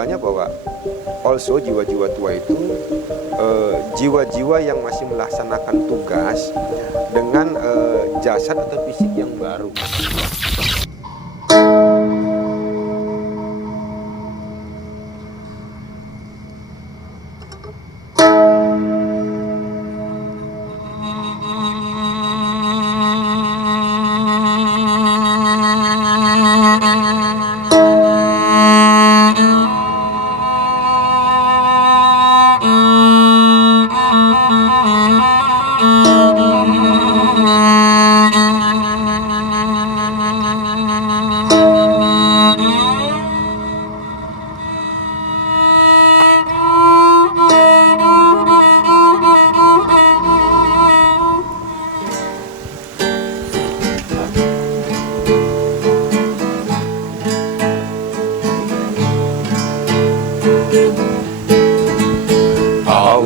kesimpulannya bahwa also jiwa-jiwa tua itu jiwa-jiwa yang masih melaksanakan tugas dengan jasad atau fisik yang baru.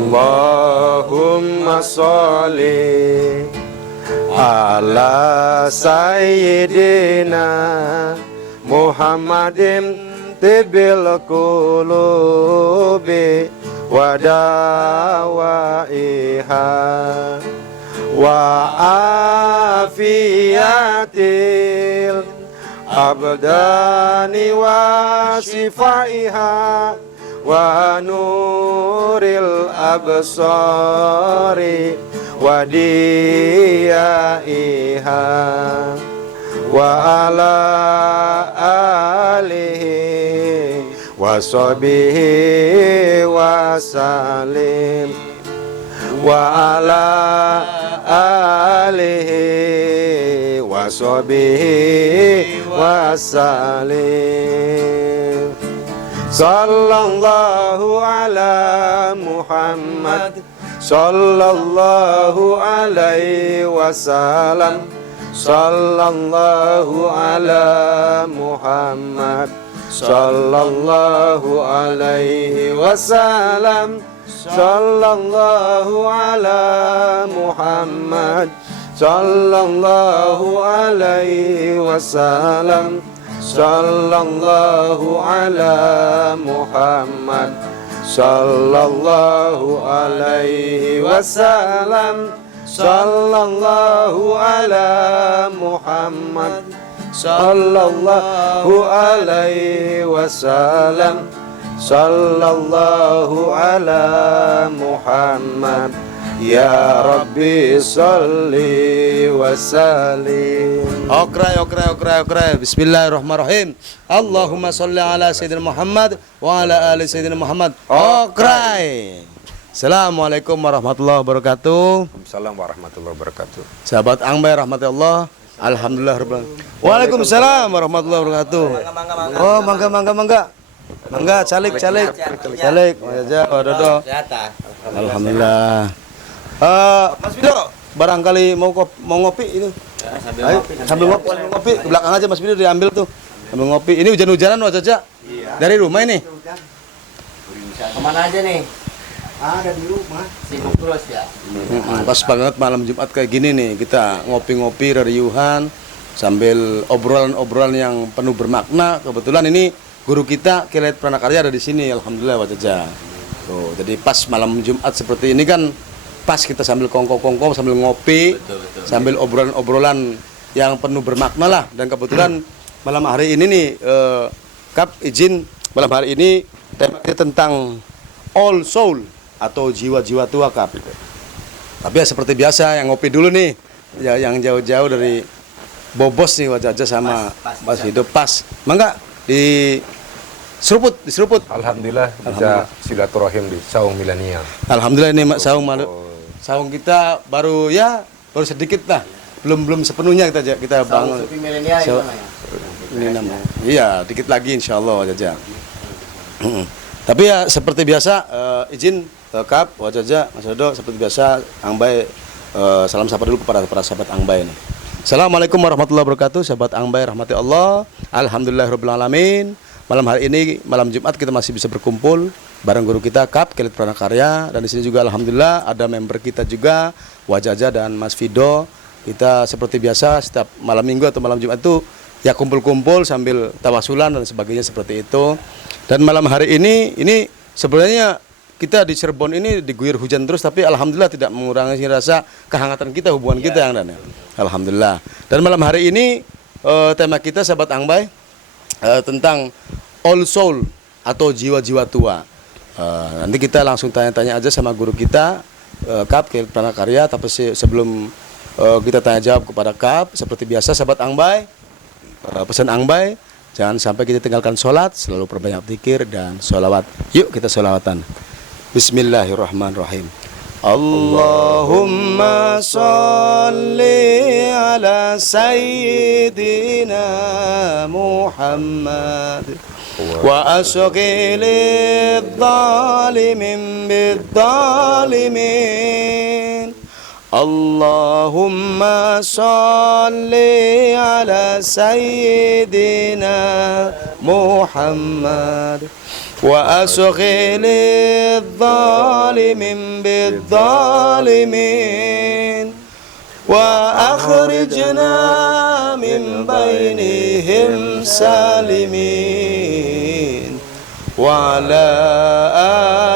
Allahumma sholli ala sayyidina Muhammadin tibbil qulubi wa dawaiha wa afiyatil abdani wa shifaiha wa nuril absari wa diyaiha wa ala alihi wa sahbihi wa salim wa ala alihi wa sahbihi wa salim. Sallallahu ala Muhammad sallallahu alaihi wasallam. Sallallahu ala Muhammad sallallahu alaihi wasallam. Sallallahu ala Muhammad sallallahu alaihi wasallam. Sallallahu ala Muhammad sallallahu alaihi wasallam. Sallallahu ala Muhammad sallallahu alaihi wasallam. Sallallahu ala Muhammad. Ya Rabbi salli wa sallim. Okray. Bismillahirrahmanirrahim. Allahumma salli ala Sayyidina Muhammad wa ala ali Sayyidina Muhammad. Okray. Assalamualaikum warahmatullahi wabarakatuh. Waalaikumsalam warahmatullahi wabarakatuh. Sahabat Angbai rahmatullah. Alhamdulillah rabbil alamin. Waalaikumsalam warahmatullahi wabarakatuh. Oh, mangga. Mangga, calik. Waduh. Alhamdulillah. Mas Bido, barangkali mau ngopi ini. Sambil ngopi, ke belakang aja Mas Bido diambil tuh. Sambil ngopi. Ini hujan-hujanan Wak Jaja. Iya. Dari rumah ini. Kemana aja nih? Ada di rumah. Sibuk terus ya. Pas banget malam Jumat kayak gini nih, kita ngopi-ngopi riuhan sambil obrolan yang penuh bermakna. Kebetulan ini guru kita Kiai Pranakarya ada di sini. Alhamdulillah Wak Jaja. Tuh, jadi pas malam Jumat seperti ini kan pas kita sambil kongko sambil ngopi, betul. Sambil obrolan yang penuh bermakna lah. Dan kebetulan malam hari ini nih Kap izin malam hari ini temanya tentang all soul atau jiwa-jiwa tua Kap. Tapi ya seperti biasa yang ngopi dulu nih, ya yang jauh-jauh dari Bobos nih Wak Jaja sama Mas Hidup pas. Mangga diseruput. Alhamdulillah bisa silaturahim di saung milenial. Alhamdulillah ini Mak saung saung kita baru sedikit lah. Belum sepenuhnya kita bangun. Saung milenial ini namanya. Iya, dikit lagi insyaallah Wak Jaja. Tapi ya seperti biasa izin Kap Wak Jaja Mas Dodo seperti biasa Angbai salam sapa dulu kepada para sahabat Angbai ini. Assalamualaikum warahmatullahi wabarakatuh, sahabat Angbai rahmati Allah. Alhamdulillahirabbil alamin. Malam hari ini malam Jumat kita masih bisa berkumpul bareng guru kita Kap Kiai Pranakarya, dan di sini juga alhamdulillah ada member kita juga Wak Jaja dan Mas Fido. Kita seperti biasa setiap malam Minggu atau malam Jumat itu ya kumpul-kumpul sambil tawasulan dan sebagainya seperti itu. Dan malam hari ini sebenarnya kita di Cirebon ini diguyur hujan terus, tapi alhamdulillah tidak mengurangi rasa kehangatan kita, hubungan kita yang dan alhamdulillah. Dan malam hari ini tema kita sahabat Angbay tentang old soul atau jiwa-jiwa tua. Nanti kita langsung tanya-tanya aja sama guru kita Kap Kiai Pranakarya. Tapi sebelum kita tanya jawab kepada Kap, seperti biasa sahabat Angbay, pesan Angbay, jangan sampai kita tinggalkan sholat, selalu perbanyak zikir dan sholawat. Yuk kita sholawatan. Bismillahirrahmanirrahim. Allahumma salli ala sayyidina Muhammad wa asghilil zalimin bidzalimin. Allahumma salli ala sayyidina Muhammad wa asghilil zalimin bidzalimin wa akhrijna min bainihim salimin wa ala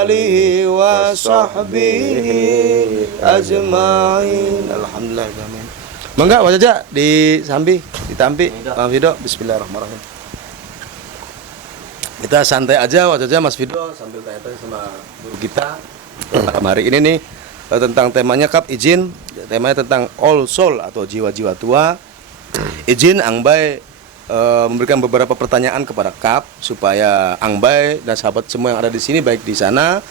alihi wa sahbihi ajma'in. Alhamdulillah. Mangga wajah ditampi Bang Fido. Bismillahirrahmanirrahim. Kita santai aja wajah Mas Fido sambil tanya-tanya sama guru kita. Malam hari ini nih tentang temanya Kap izin, temanya tentang old soul atau jiwa-jiwa tua. Izin Angbay memberikan beberapa pertanyaan kepada Kap supaya Angbay dan sahabat semua yang ada di sini baik di sana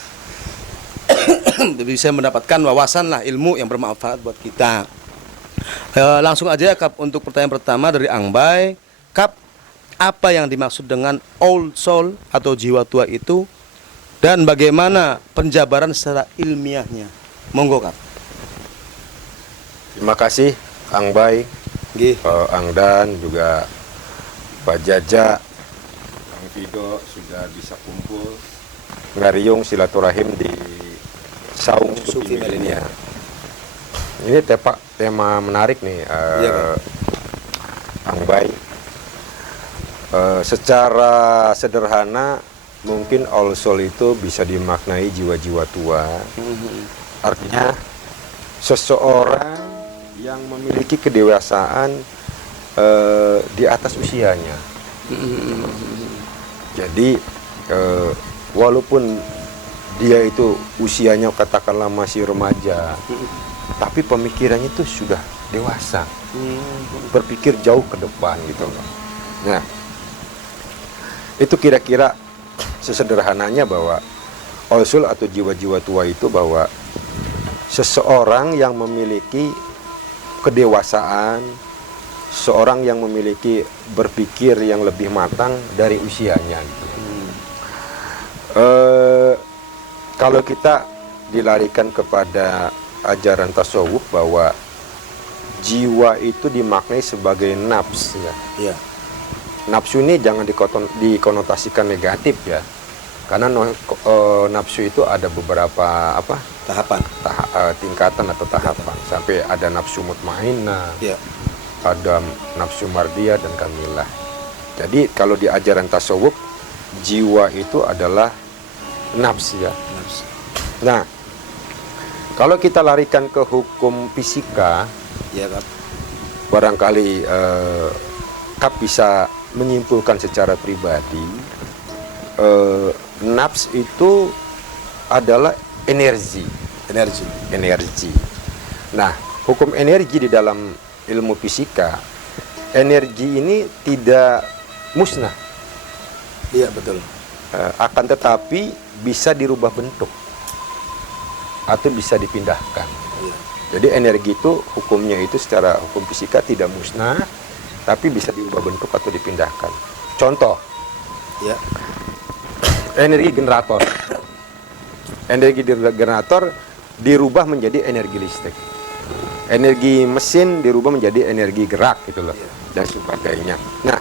bisa mendapatkan wawasan lah, ilmu yang bermanfaat buat kita. Langsung aja Kap untuk pertanyaan pertama dari Angbay. Kap, apa yang dimaksud dengan old soul atau jiwa tua itu dan bagaimana penjabaran secara ilmiahnya? Monggo Kap. Terima kasih Angbay, Angdan juga Pak Jaja, Kang Fido sudah bisa kumpul ngariung silaturahim di Saung Sufi Milenial. Ini tema menarik nih, Angbay. Secara sederhana mungkin old soul itu bisa dimaknai jiwa-jiwa tua. Artinya seseorang yang memiliki kedewasaan di atas usianya. Jadi walaupun dia itu usianya katakanlah masih remaja, tapi pemikirannya itu sudah dewasa, berpikir jauh ke depan gitu loh. Nah, itu kira-kira sesederhananya bahwa old soul atau jiwa-jiwa tua itu bahwa seseorang yang memiliki kedewasaan, seorang yang memiliki berpikir yang lebih matang dari usianya. Kalau kita dilarikan kepada ajaran tasawuf bahwa jiwa itu dimaknai sebagai nafs ya. Iya. Nafsu ini jangan dikonotasikan negatif ya, karena nafsu itu ada beberapa Tahapan. Tingkatan atau tahapan. Sampai ada nafsu mutmainnah, Iya. ada nafsu mardiyah dan kamilah. Jadi kalau di ajaran tasawuf jiwa itu adalah nafs ya. Nah, kalau kita larikan ke hukum fisika, Iya Kap. barangkali Kap bisa menyimpulkan secara pribadi, nafs itu adalah energi. Nah, hukum energi di dalam ilmu fisika, energi ini tidak musnah. Iya betul. Akan tetapi bisa dirubah bentuk atau bisa dipindahkan. Iya. Jadi energi itu hukumnya itu secara hukum fisika tidak musnah, tapi bisa diubah bentuk atau dipindahkan. Contoh, Ya. energi generator. Energi generator dirubah menjadi energi listrik. Energi mesin dirubah menjadi energi gerak gitu loh, dan sebagainya. Nah,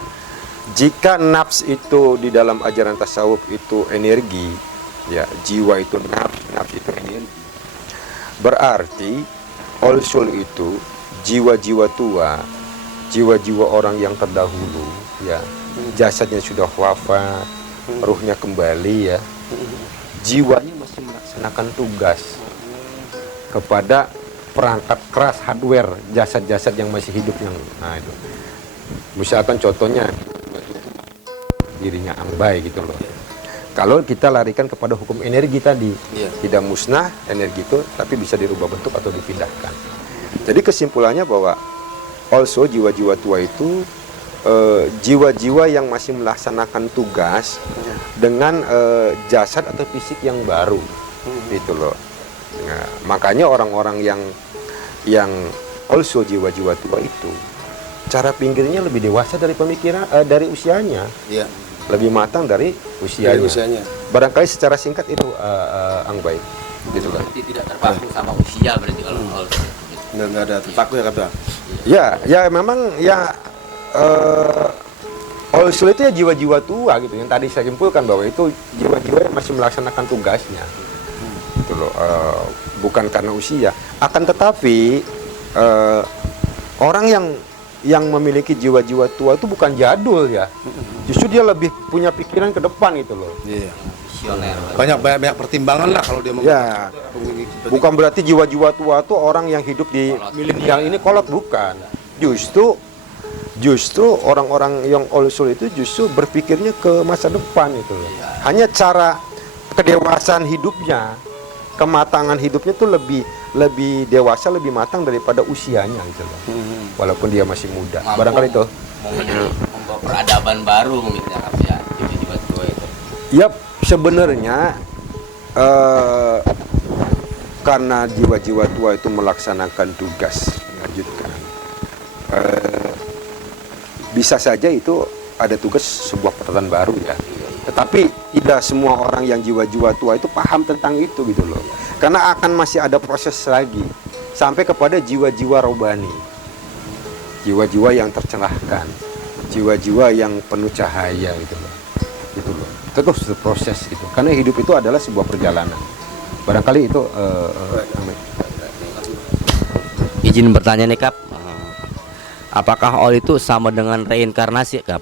jika nafs itu di dalam ajaran tasawuf itu energi, ya jiwa itu nafs itu energi. Berarti old soul itu jiwa-jiwa tua jiwa-jiwa orang yang terdahulu ya, jasadnya sudah wafat, ruhnya kembali ya, jiwanya masih melaksanakan tugas kepada perangkat keras hardware jasad-jasad yang masih hidup yang itu. Misalkan contohnya dirinya Angbai gitu loh. Kalau kita larikan kepada hukum energi tadi, tidak musnah energi itu, tapi bisa dirubah bentuk atau dipindahkan. Jadi kesimpulannya bahwa also jiwa-jiwa tua itu jiwa-jiwa yang masih melaksanakan tugas dengan jasad atau fisik yang baru, gitu loh. Nah, makanya orang-orang yang also jiwa-jiwa tua itu cara pinggirnya lebih dewasa dari pemikiran dari usianya. Iya. Lebih matang dari usianya. Barangkali secara singkat itu Angbai, gitu kan. Berarti tidak terpaku sama usia berarti kalau also. Nggak ada terpaku ya kata. Ya memang ya also itu ya jiwa-jiwa tua gitu. Yang tadi saya simpulkan bahwa itu jiwa-jiwa yang masih melaksanakan tugasnya. Gitu loh. Bukan karena usia. Akan tetapi orang yang memiliki jiwa-jiwa tua itu bukan jadul ya. Justru dia lebih punya pikiran ke depan gitu loh. Iya. Visioner. Banyak pertimbangan lah kalau dia mau. Ya. Bukan berarti jiwa-jiwa tua itu orang yang hidup di milenial ini kolot, bukan. Justru orang-orang yang old soul itu justru berpikirnya ke masa depan itu loh. Hanya cara kedewasaan hidupnya, kematangan hidupnya tuh lebih dewasa, lebih matang daripada usianya gitu loh. Walaupun dia masih muda. Barangkali itu. Membawa peradaban baru mungkin ya jiwa-jiwa tua itu. Yap, sebenarnya karena jiwa-jiwa tua itu melaksanakan tugas, melanjutkan. Bisa saja itu ada tugas sebuah peradaban baru ya. Tetapi tidak semua orang yang jiwa-jiwa tua itu paham tentang itu gitu loh. Karena akan masih ada proses lagi sampai kepada jiwa-jiwa rohani. Jiwa-jiwa yang tercerahkan, jiwa-jiwa yang penuh cahaya gitu loh. Gitu loh. Terus proses gitu. Karena hidup itu adalah sebuah perjalanan. Barangkali itu Izin bertanya nih Kap. Apakah all itu sama dengan reinkarnasi Kap?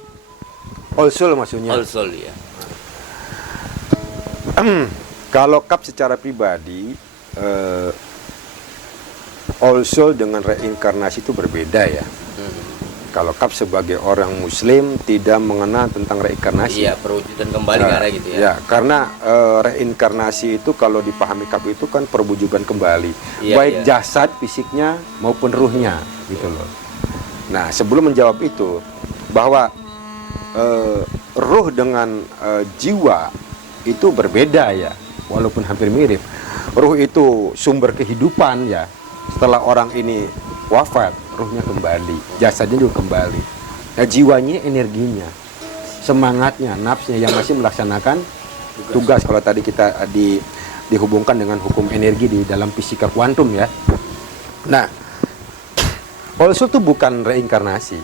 all soul maksudnya. All soul ya. Kalau Kap secara pribadi all soul dengan reinkarnasi itu berbeda ya. Kalau Kap sebagai orang Muslim tidak mengenal tentang reinkarnasi. Iya, perwujudan kembali ke arah gitu ya. Ya, karena reinkarnasi itu kalau dipahami Kap itu kan perwujudan kembali, Iya, baik iya. jasad fisiknya maupun ruhnya, gitu loh. Nah, sebelum menjawab itu, bahwa ruh dengan jiwa itu berbeda ya, walaupun hampir mirip. Ruh itu sumber kehidupan ya. Setelah orang ini wafat, ruhnya kembali, jasadnya juga kembali. Nah, jiwanya energinya, semangatnya, nafsnya yang masih melaksanakan tugas. Kalau tadi kita dihubungkan dengan hukum energi di dalam fisika kuantum ya. Nah, also itu bukan reinkarnasi,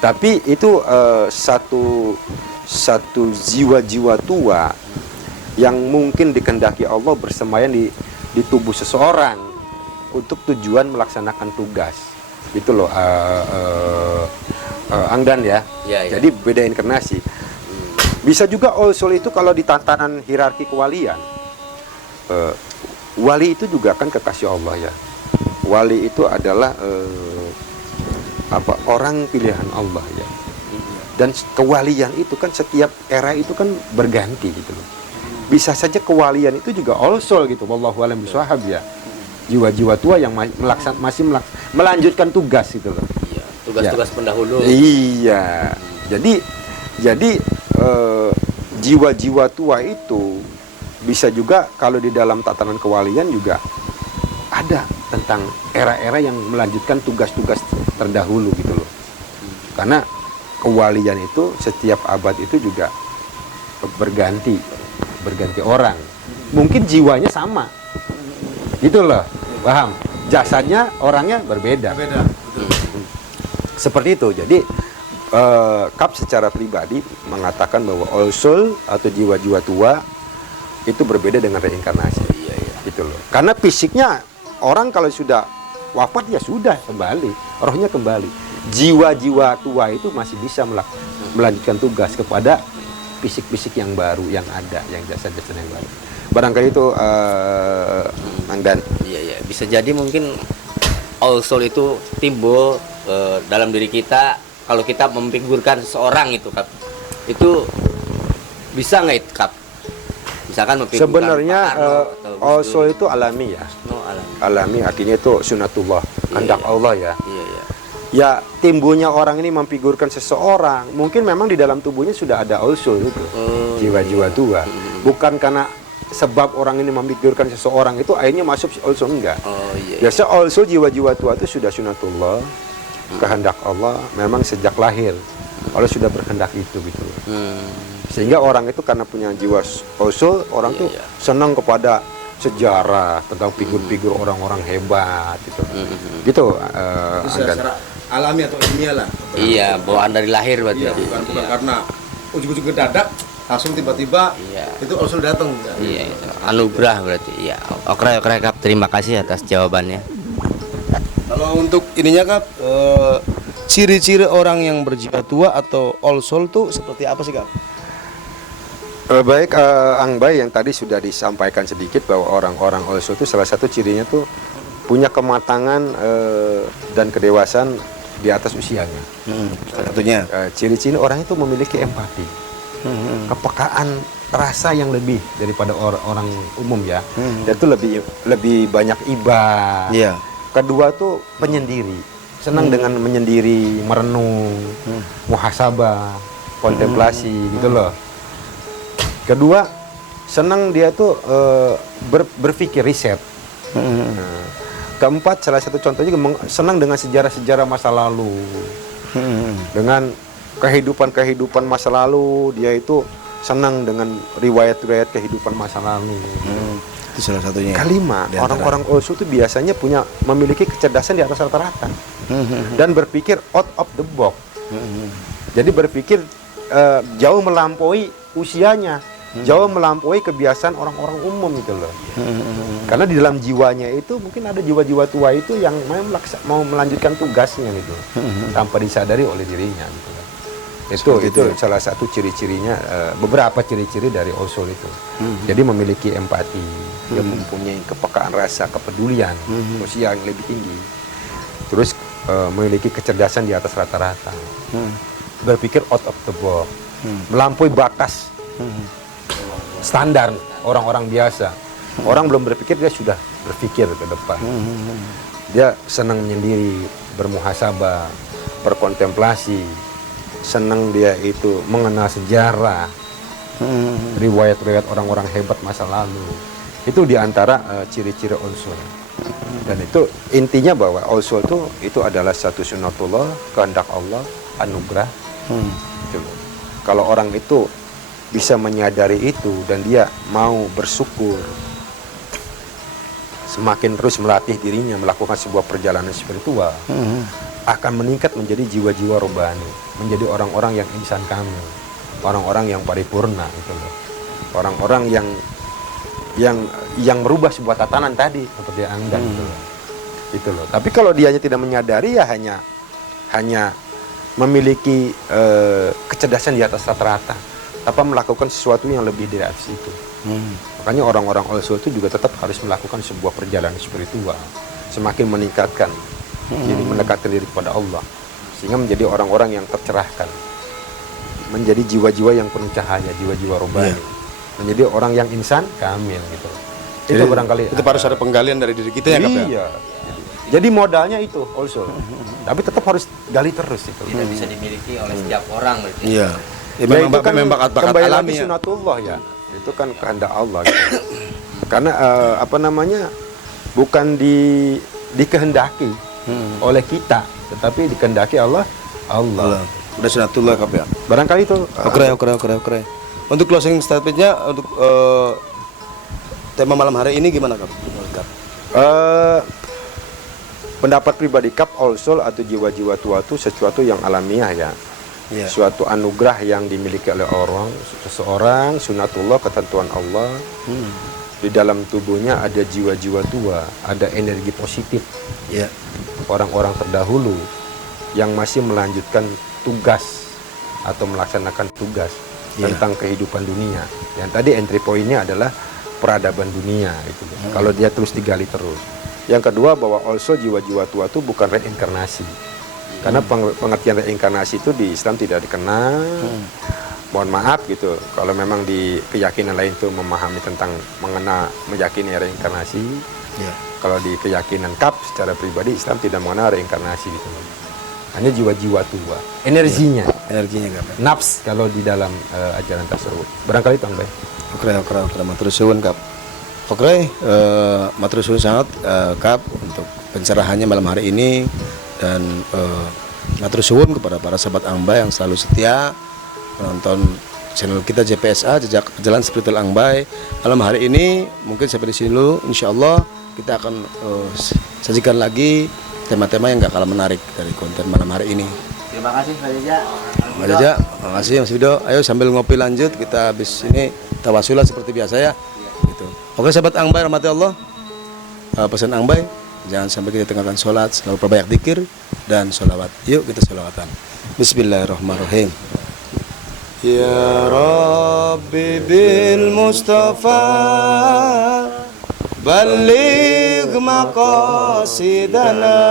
tapi itu satu jiwa-jiwa tua yang mungkin dikehendaki Allah bersemayam di tubuh seseorang untuk tujuan melaksanakan tugas. Itu loh Angdan ya. Iya. Jadi beda inkarnasi. Bisa juga also itu kalau di tatanan hierarki kewalian, wali itu juga kan kekasih Allah ya. Wali itu adalah orang pilihan Allah ya. Dan kewalian itu kan setiap era itu kan berganti gitu loh. Bisa saja kewalian itu juga all soul gitu. Wallahu a'lam bishawab ya. Jiwa-jiwa tua yang masih melanjutkan tugas gitu loh. Iya, tugas-tugas pendahulu. Iya. Jadi jiwa-jiwa tua itu bisa juga kalau di dalam tatanan kewalian juga ada tentang era-era yang melanjutkan tugas-tugas terdahulu gitu loh. Karena kewalian itu setiap abad itu juga berganti orang. Mungkin jiwanya sama. Gitu loh. Paham? Jasadnya, orangnya berbeda. Seperti itu. Jadi Kap secara pribadi mengatakan bahwa all soul atau jiwa-jiwa tua itu berbeda dengan reinkarnasi. Iya. Gitu loh. Karena fisiknya orang kalau sudah wafat ya sudah kembali, rohnya kembali. jiwa-jiwa tua itu masih bisa melanjutkan tugas kepada fisik-fisik yang baru yang ada, yang jasad-jasad yang baru. Barangkali itu Mang Dan. Iya, bisa jadi mungkin all soul itu timbul dalam diri kita kalau kita memfigurkan seseorang itu, Kap. Itu bisa nggak itu, Kap? Misalkan memfigurkan Sebenarnya Pak Karno atau Gus all Dur. soul itu alami ya. Oh, alami. Alami artinya itu sunatullah, kehendak Iya. Allah ya. Iya. Ya, timbulnya orang ini memfigurkan seseorang, mungkin memang di dalam tubuhnya sudah ada all soul itu. Oh, Jiwa-jiwa tua. Bukan karena sebab orang ini memfigurkan seseorang itu akhirnya masuk all soul, enggak. Oh iya. Biasa all soul jiwa-jiwa tua itu sudah sunatullah, kehendak Allah memang sejak lahir. Allah sudah berkehendak itu gitu. Sehingga orang itu karena punya jiwa all soul, orang tuh senang kepada sejarah tentang figur-figur orang-orang hebat gitu. Gitu Anggan. secara alami atau ilmiah lah. Iya, bawaan dari lahir berarti. Iya, bukan karena ujung-ujung kedadak langsung tiba-tiba Iya. itu usul datang. Iya, itu anugerah berarti. Iya. Oke, Kap. Terima kasih atas jawabannya. Kalau untuk ininya Kap, ciri-ciri orang yang berjiwa tua atau all soul tuh seperti apa sih Kap? Baik, Ang Bay yang tadi sudah disampaikan sedikit bahwa orang-orang all soul itu salah satu cirinya tuh punya kematangan dan kedewasaan di atas usianya. Salah satunya. Ciri-ciri orang itu memiliki empati, kepekaan rasa yang lebih daripada orang umum ya. Dan itu lebih banyak iba. Iya. Kedua tuh penyendiri, senang dengan menyendiri, merenung, muhasabah, kontemplasi gitu loh. Kedua, senang dia tuh berpikir riset. Keempat, salah satu contohnya senang dengan sejarah-sejarah masa lalu. Dengan kehidupan masa lalu, dia itu senang dengan riwayat-riwayat kehidupan masa lalu. Itu salah satunya. Kelima, Di antara. orang-orang all soul itu biasanya memiliki kecerdasan di atas rata-rata. Dan berpikir out of the box. Jadi berpikir jauh melampaui usianya, jauh melampaui kebiasaan orang-orang umum gitu loh. Karena di dalam jiwanya itu mungkin ada jiwa-jiwa tua itu yang mau melanjutkan tugasnya gitu, tanpa disadari oleh dirinya gitu loh. Itu salah satu ciri-cirinya, beberapa ciri-ciri dari all soul itu. Jadi memiliki empati, dia mempunyai kepekaan rasa, kepedulian, usia yang lebih tinggi. Terus memiliki kecerdasan di atas rata-rata. Berpikir out of the box, melampaui batas standar orang-orang biasa. Orang belum berpikir, dia sudah berpikir ke depan. Dia senang menyendiri, bermuhasabah, berkontemplasi, senang dia itu mengenal sejarah, riwayat-riwayat orang-orang hebat masa lalu. Itu diantara ciri-ciri all soul. Dan itu intinya bahwa all soul itu adalah satu sunatullah, kehendak Allah, anugerah. Gitu. Kalau orang itu bisa menyadari itu dan dia mau bersyukur, semakin terus melatih dirinya melakukan sebuah perjalanan spiritual, akan meningkat menjadi jiwa-jiwa rohani, menjadi orang-orang yang insan kamil, orang-orang yang paripurna gitu loh. Orang-orang yang merubah sebuah tatanan tadi seperti Anggan gitu loh. Tapi kalau dianya tidak menyadari, ya hanya memiliki kecerdasan di atas rata-rata, tanpa melakukan sesuatu yang lebih dari atas itu. Makanya orang-orang all soul itu juga tetap harus melakukan sebuah perjalanan spiritual, semakin meningkatkan diri, mendekatkan diri kepada Allah, sehingga menjadi orang-orang yang tercerahkan, menjadi jiwa-jiwa yang penuh cahaya, jiwa-jiwa rohani, menjadi orang yang insan kamil gitu. Itu barangkali itu harus ada penggalian dari diri kita ya Kap ya? Iya. Jadi modalnya itu all soul. Tapi tetap harus gali terus itu. Tidak bisa dimiliki oleh setiap orang berarti. Iya. Ya, Ya, memang bakat kembali alami lagi ya. sunatullah ya. Itu kan kehendak Allah gitu. Karena bukan dikehendaki oleh kita, tetapi dikehendaki Allah. Udah sunatullah Kap ya. Barangkali itu Oke. Untuk closing statementnya untuk tema malam hari ini gimana Kap? pendapat pribadi Kap, all soul atau jiwa-jiwa tua itu sesuatu yang alamiah ya. Iya. Suatu anugerah yang dimiliki oleh seseorang, sunatullah, ketentuan Allah. Di dalam tubuhnya ada jiwa-jiwa tua, ada energi positif. Iya. Orang-orang terdahulu yang masih melanjutkan tugas atau melaksanakan tugas tentang kehidupan dunia. Yang tadi entry point-nya adalah peradaban dunia itu. Kalau dia terus digali terus. Yang kedua bahwa also jiwa-jiwa tua itu bukan reinkarnasi. Karena pengertian reinkarnasi itu di Islam tidak dikenal. Mohon maaf gitu. Kalau memang di keyakinan lain itu memahami tentang meyakini reinkarnasi. Kalau di keyakinan KAP secara pribadi Islam tidak mengenal reinkarnasi gitu. Hanya jiwa-jiwa tua, energinya, Kap. nafs kalau di dalam ajaran tasawuf. Barangkali Bang Bay. Oke, matur suwun Kap. Oke, matur suwun sangat Kap untuk pencerahannya malam hari ini dan matur suwun kepada para sahabat Angbai yang selalu setia menonton channel kita JPSA Jejak Jalan Spiritual Angbai. Malam hari ini mungkin sampai di sini dulu. Insyaallah kita akan sajikan lagi tema-tema yang gak kalah menarik dari konten malam hari ini. Terima kasih Mas Jaja. Mas Jaja, terima kasih Mas Wido. Ayo sambil ngopi lanjut, kita habis ini tawasulan seperti biasa ya. Gitu. Oke sahabat Angbai, rahmati Allah. Pesan Angbai, jangan sampai kita tinggalkan sholat, selalu perbanyak dzikir dan sholawat. Yuk kita sholawatan. Bismillahirrahmanirrahim. Ya Rabbi bil Mustafa balligh maqasidana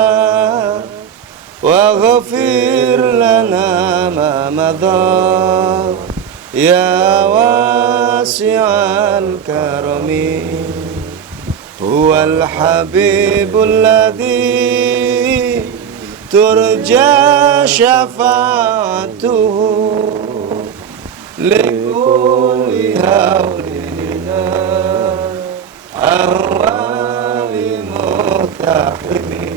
waghfir lana ma madha ya wasi'al karami huwal habibul ladzi turja syafa'atuhu likulli hawlina ahwali muhtahimi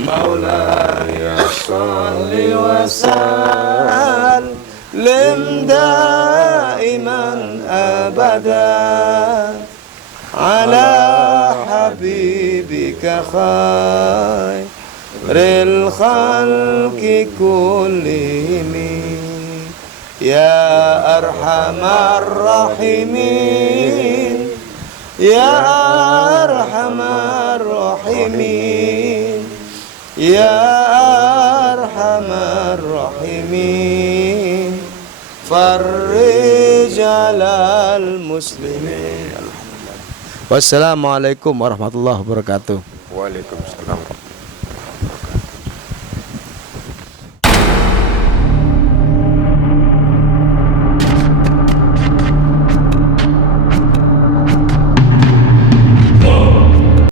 maulaya salli wa sallim daiman abada ala habibika khairil khalqi kullihim ya arhamar rahimin ya arhamar rahimin ya arhamar rahimin farrij alal muslimin. Wassalamualaikum warahmatullahi wabarakatuh. Waalaikumsalam.